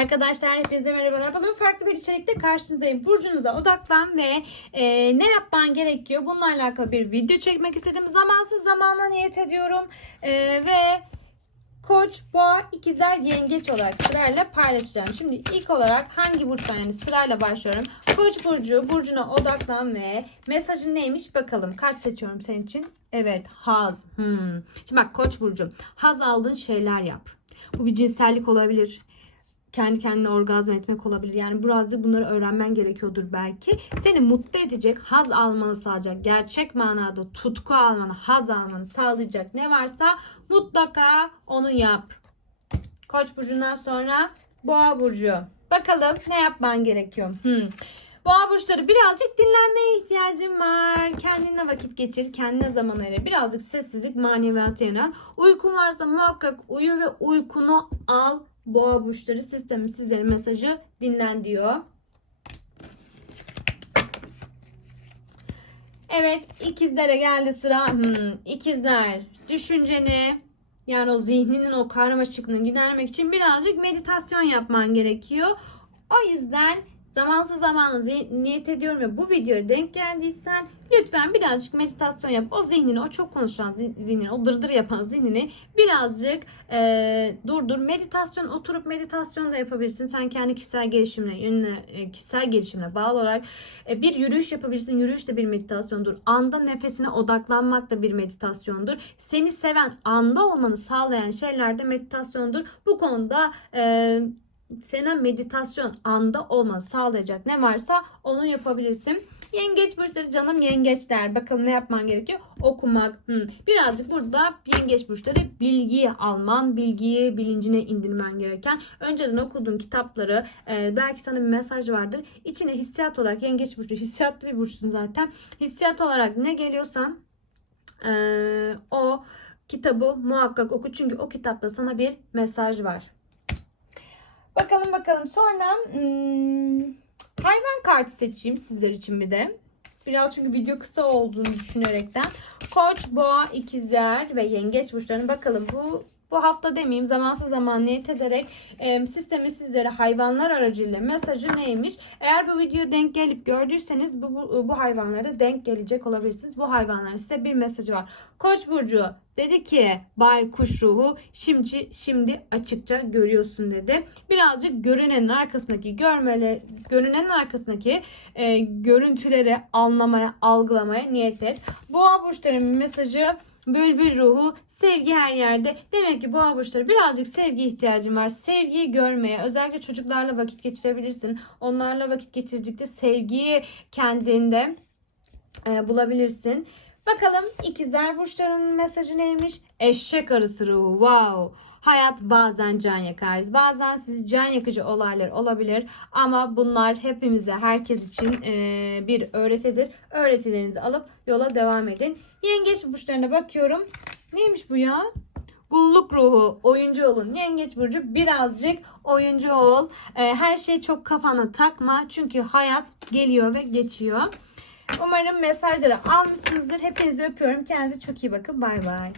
Arkadaşlar hepinize merhabalar. Bugün farklı bir içerikte karşınızdayım. Burcunuza odaklan ve e, ne yapman gerekiyor? Bununla alakalı bir video çekmek istedim. Zamansız zamana niyet ediyorum. E, ve Koç, Boğa, İkizler, Yengeç olarak sırayla paylaşacağım. Şimdi ilk olarak hangi burçtan yani sırayla başlıyorum. Koç burcu, burcuna odaklan ve mesajın neymiş bakalım. Kart seçiyorum senin için. Evet, haz. Hmm. Şimdi bak Koç burcu, haz aldığın şeyler yap. Bu bir cinsellik olabilir. Kendi kendine orgazm etmek olabilir. Yani birazcık bunları öğrenmen gerekiyordur belki. Seni mutlu edecek, haz almanı sağlayacak, gerçek manada tutku almanı, haz almanı sağlayacak ne varsa mutlaka onu yap. Koç burcundan sonra Boğa burcu. Bakalım ne yapman gerekiyor? Hmm. Boğa burçları birazcık dinlenmeye ihtiyacın var. Kendine vakit geçir, kendine zaman ayır. Birazcık sessizlik, maneviyata yönel. Uykun varsa muhakkak uyu ve uykunu al. Boğa burçları sistemi sizlere mesajı dinlen diyor. Evet ikizlere geldi sıra. Hmm, ikizler düşünceni yani o zihninin o karmaşıklığını gidermek için birazcık meditasyon yapman gerekiyor. O yüzden zamansız zamanla zi- niyet ediyorum ve bu videoya denk geldiysen lütfen birazcık meditasyon yap. O zihnini, o çok konuşan zi- zihnini, o dırdır yapan zihnini birazcık e, durdur. Meditasyon, oturup meditasyon da yapabilirsin. Sen kendi kişisel gelişimine, yönüne, e, kişisel gelişimine bağlı olarak e, bir yürüyüş yapabilirsin. Yürüyüş de bir meditasyondur. Anda nefesine odaklanmak da bir meditasyondur. Seni seven, anda olmanı sağlayan şeyler de meditasyondur. Bu konuda e, sana meditasyon anda olmanı sağlayacak ne varsa onu yapabilirsin. Yengeç burçları canım yengeçler. Bakalım ne yapman gerekiyor? Okumak. Hmm. Birazcık burada yengeç burçları bilgiyi alman, bilgiyi bilincine indirmen gereken. Önceden okuduğun kitapları e, belki sana bir mesaj vardır. İçine hissiyat olarak yengeç burcu hissiyatlı bir burçsun zaten. Hissiyat olarak ne geliyorsa e, o kitabı muhakkak oku. Çünkü o kitapta sana bir mesaj var. Bakalım bakalım. Sonra hmm, hayvan kartı seçeyim sizler için bir de. Biraz çünkü video kısa olduğunu düşünerekten. Koç, boğa, ikizler ve yengeç burçlarına bakalım. Bu bu hafta demeyeyim zamansız zaman niyet ederek e, sistemi sizlere hayvanlar aracılığıyla mesajı neymiş? Eğer bu videoya denk gelip gördüyseniz bu, bu, bu hayvanlara denk gelecek olabilirsiniz. Bu hayvanların size bir mesajı var. Koç burcu dedi ki Bay Kuş ruhu şimdi şimdi açıkça görüyorsun dedi. Birazcık görünenin arkasındaki görmele görünenin arkasındaki e, görüntüleri anlamaya, algılamaya niyet et. Boğa burçlarının mesajı Bülbül ruhu, sevgi her yerde. Demek ki boğa burçları birazcık sevgi ihtiyacın var. Sevgiyi görmeye, özellikle çocuklarla vakit geçirebilirsin. Onlarla vakit geçirdikçe sevgiyi kendinde e, bulabilirsin. Bakalım ikizler burçlarının mesajı neymiş? Eşek arısı ruhu. Wow. Hayat bazen can yakar. Bazen siz can yakıcı olaylar olabilir. Ama bunlar hepimize, herkes için e, bir öğretidir. Öğretilerinizi alıp yola devam edin. Yengeç burçlarına bakıyorum. Neymiş bu ya? Gulluk ruhu, oyuncu olun. Yengeç burcu birazcık oyuncu ol. E, her şeyi çok kafana takma. Çünkü hayat geliyor ve geçiyor. Umarım mesajları almışsınızdır. Hepinizi öpüyorum. Kendinize çok iyi bakın. Bay bay.